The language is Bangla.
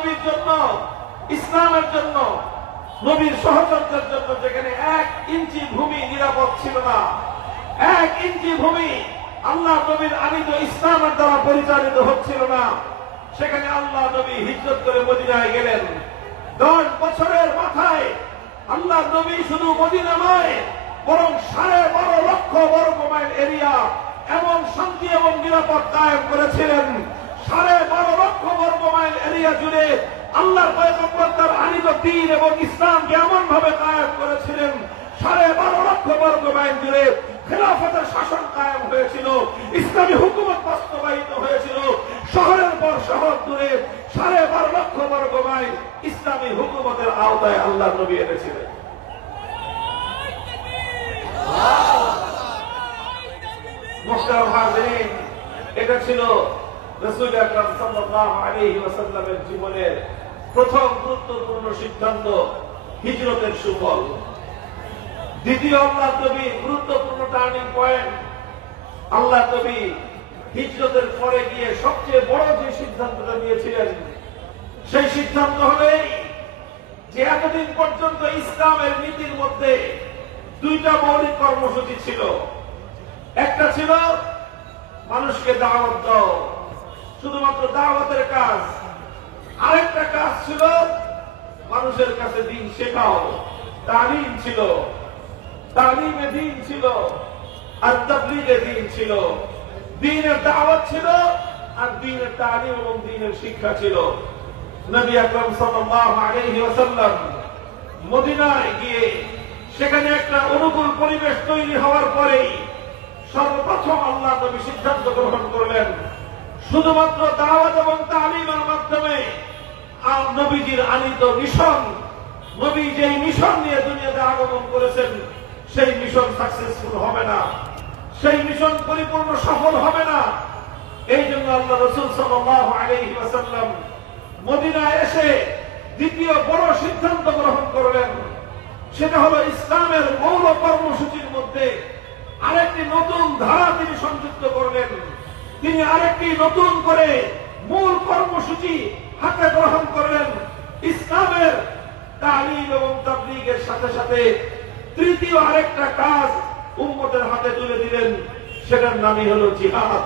নবীর জন্য, ইসলামের জন্য, নবীর সহচর্যের জন্য যেখানে 1 ইঞ্চি ভূমি নিরাপদ ছিল না, 1 ইঞ্চি ভূমি আল্লাহ নবীর আনিত ইসলামের দ্বারা পরিচালিত হচ্ছিল না, সেখানে আল্লাহ নবী হিজরত করে মদিনায় গেলেন। 10 বছরের মাথায় আল্লাহ নবী শুধু মদিনা নয়, বরং 12.5 লক্ষ বর্গ মাইল এরিয়া এমন শান্তি এবং নিরাপদ কায়েম করেছিলেন। 12.5 লক্ষ বর্গ মাইল এরিয়া জুড়ে আল্লাহর পয়গম্বর তার আনিত দ্বীন এবং ইসলামকে এমন ভাবে কায়েম করেছিলেন, 12.5 লক্ষ বর্গ মাইল জুড়ে খেলাফতের শাসন কায়েম হয়েছিল, ইসলামী হুকুমত বাস্তবায়িত হয়েছিল। শহরের পর শহর জুড়ে 12.5 লক্ষ বর্গ মাইল ইসলামী হুকুমতের আওতায় আল্লাহ নবী এনেছিলেন। মুহতারাম হাজিরিন, এটা ছিল রাসূল আকরাম সাল্লাল্লাহু আলাইহি ওয়াসাল্লামের জীবনের প্রথম গুরুত্বপূর্ণ সিদ্ধান্ত, হিজরতের সুফল। দ্বিতীয় আল্লাহ নবী গুরুত্বপূর্ণ টার্নিং পয়েন্ট, আল্লাহ নবী হিজরতের পরে গিয়ে সবচেয়ে বড় যে সিদ্ধান্তটা নিয়েছিলেন, সেই সিদ্ধান্ত হলো যে এতদিন পর্যন্ত ইসলামের নীতির মধ্যে 2টা মৌলিক কর্মসূচি ছিল। একটা ছিল মানুষকে দাওয়াত দাও, শুধুমাত্র দাওয়াতের কাজ। আরেকটা কাজ ছিল মানুষের কাছে দ্বীন শেখাও, তালিম ছিল, তালিমে দ্বীন ছিল, আর তাবলীগে দ্বীন ছিল। দ্বীনের দাওয়াত ছিল, আর দ্বীনের তালিম এবং দ্বীনের শিক্ষা ছিল। নবী আকরাম সাল্লাল্লাহু আলাইহি ওয়াসাল্লাম মদিনায় গিয়ে সেখানে একটা অনুকূল পরিবেশ তৈরি হওয়ার পরেই সর্বপ্রথম আল্লাহ নবী সিদ্ধান্ত গ্রহণ করলেন, শুধুমাত্র দাওয়াত এবং তালিমের মাধ্যমে নবীজির আনিত মিশন, নবী যেই মিশন নিয়ে দুনিয়াতে আগমন করেছেন, সেই মিশন সাকসেসফুল হবে না, সেই মিশন পরিপূর্ণ সফল হবে না। এই জন্য আল্লাহ রাসূল সাল্লাল্লাহু আলাইহি ওয়াসাল্লাম মদিনায় এসে দ্বিতীয় বড় সিদ্ধান্ত গ্রহণ করলেন। সেটা হলো ইসলামের মৌল কর্মসূচির মধ্যে আরেকটি নতুন ধারা তিনি সংযুক্ত করলেন। তিনি আরেকটি নতুন করে মূল কর্মসূচি হাতে গ্রহণ করলেন। ইসলামের তালিম এবং তাবলীগের সাথে সাথে তৃতীয় আরেকটা কাজ উম্মতের হাতে তুলে দিলেন, সেটার নামই হলো জিহাদ।